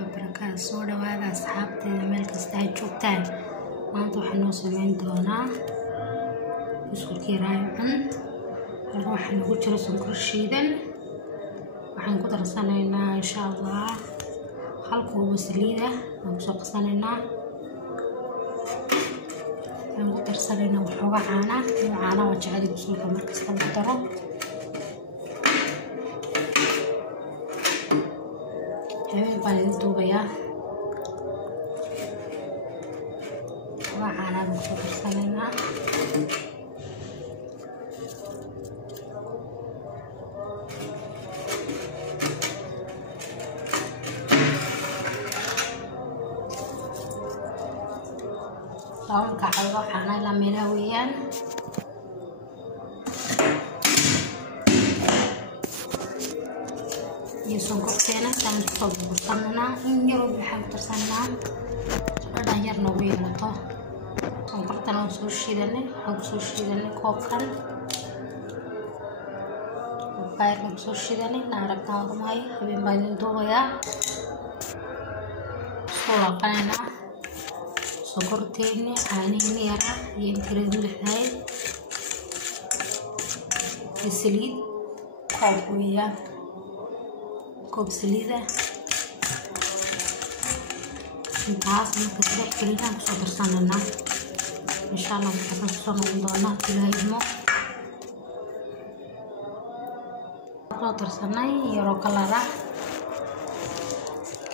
barakaad soo dhawaada asxaabteeda meel kasta ay joogtaan. maanta waxaan noo sameyn doonaa biskuudkii raaycan. halkan waxaa nagu jiro sonkor shiidan. waxaan ku darsanaynaa insha allah hal koob saliid ah. waan kusoo qasanaynaa. waxaan ku darsanaynaa waxoogaa caana. caana waa jecel biskuudka markasta lagu daro. habeen baan idin duubayaa. waxoogaa caana baan kusoo darsanaynaa. marka xalwa caana la meelaha weeyaan. iyo sonkorteena aan soo bursanaa in yar waxaan ku darsanaa dhadhan yar noogu yeelato. sonkortana waan soo shiidanay. waxaan ku soo shiidanay koobkan baan soo shiidanay. naaragtaan rumahay habeen baan idin duubayaa. soo laqanaynaa sokorteena caanihiina yara iyo intii milixdahay iyo saliid koob weeyaan. koob saliida intaas marka saddex kelitaan kusoo darsanaynaa. insha allah waxaan kusoo noqon doonaa ilaahimo soo darsanay yaroo kalara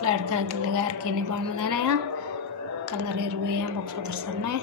la arkaagi laga arkaynay baan maleynayaa. kalar yar weeyaan baan kusoo darsanay.